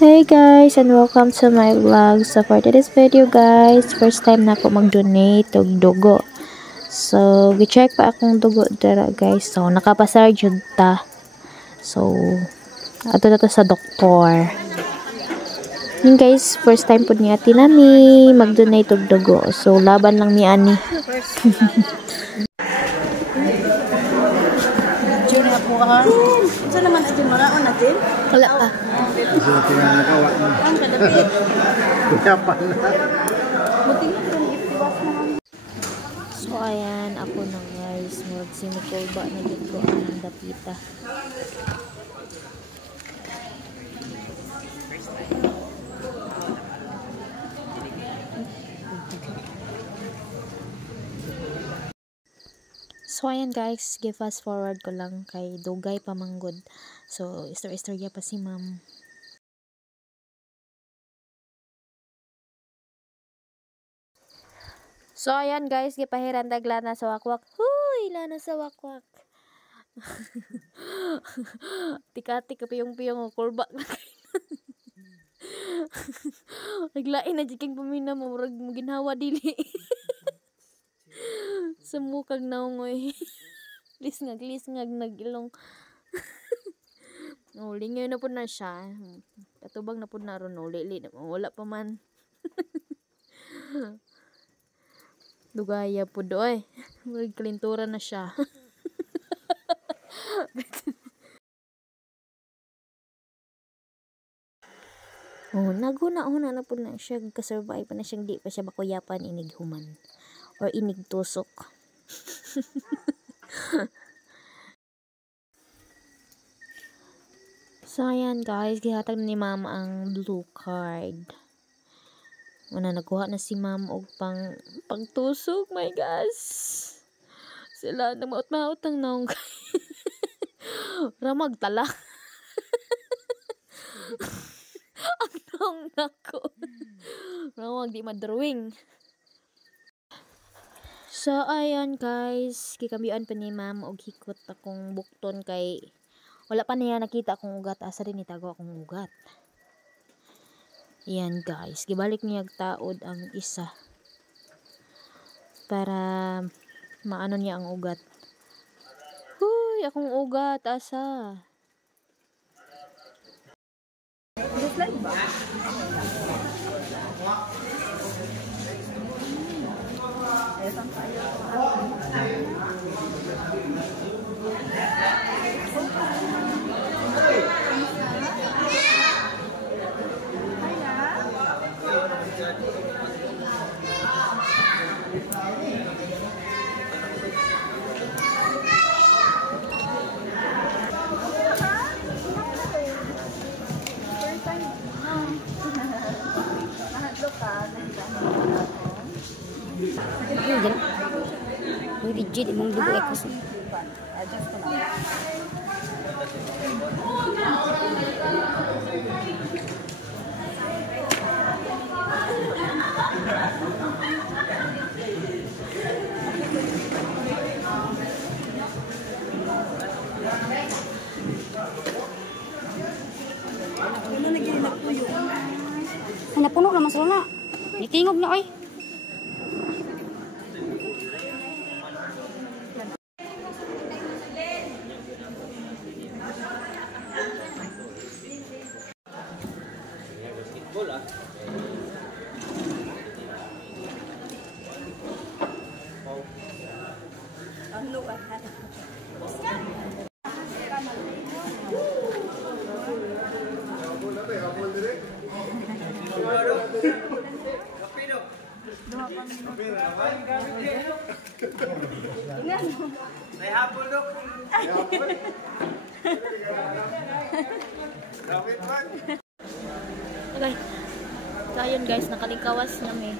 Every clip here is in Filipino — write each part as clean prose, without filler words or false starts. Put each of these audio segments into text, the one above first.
Hey guys, and welcome to my vlog. So for today's video guys, first time na ako mag-donate og dugo. So gi-check pa akong dugo dira guys. So nakapasar jud ta. So ato na to sa doktor. Yun guys, first time po ni ate nami mag-donate og dugo. So laban lang ni ani. Ito naman ito maraon natin. Wala pa. Kasi natin na nakawa na. Ang kalapit. Kaya pala. Mutingin kung itiwas naman. So ayan, ako na guys. Murag sinukulba na dito ko ang dapita. So ayan guys, give fast forward ko lang kay dugay pamanggod. So istorya pa si ma'am. So ayan guys, gipahiran lana sa wakwak. Huy, lana sa wakwak. Tikati ka piyong-piyong kulba. Naglain na jiking pamina mo murag mo ginhawa dili. Sumukag naungoy. Lisngag nagilong. Oh, lingaw na po na siya. Katubang na po na ron. Lili na wala pa man. Dugaya po doy. Magkalintura na siya. Oh, naguna-una na po na siya. Kasurvive pa na siyang di pa siya bakuyapan inighuman. Or inigtusok. So, ayan guys. Gihatag ni mama ang blue card. Una, nakuha na si ma'am og pagtusok. My gosh. Sila nang maut-maut ang naong ramag tala. Ang naong nako. Ramag di madrawing. So, ayan guys, kikambian pa ni ma'am og hikot akong bukton kay wala pa niya nakita akong ugat. Asa rin itago akong ugat. Ayan guys, gibalik niya taod ang isa para maano niya ang ugat. Huy, akong ugat, asa? Just like ba? Rigid imong dugo ay kusog. Adjust ko lang. Ano nagihinap po yun? Napuno naman sila na. Nitingog na ay. Okay. So, ayun guys, nakalikawas kami.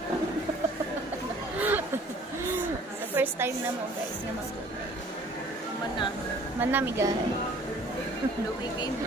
Sa first time na mo guys, nga mas manami guys. Luwi game.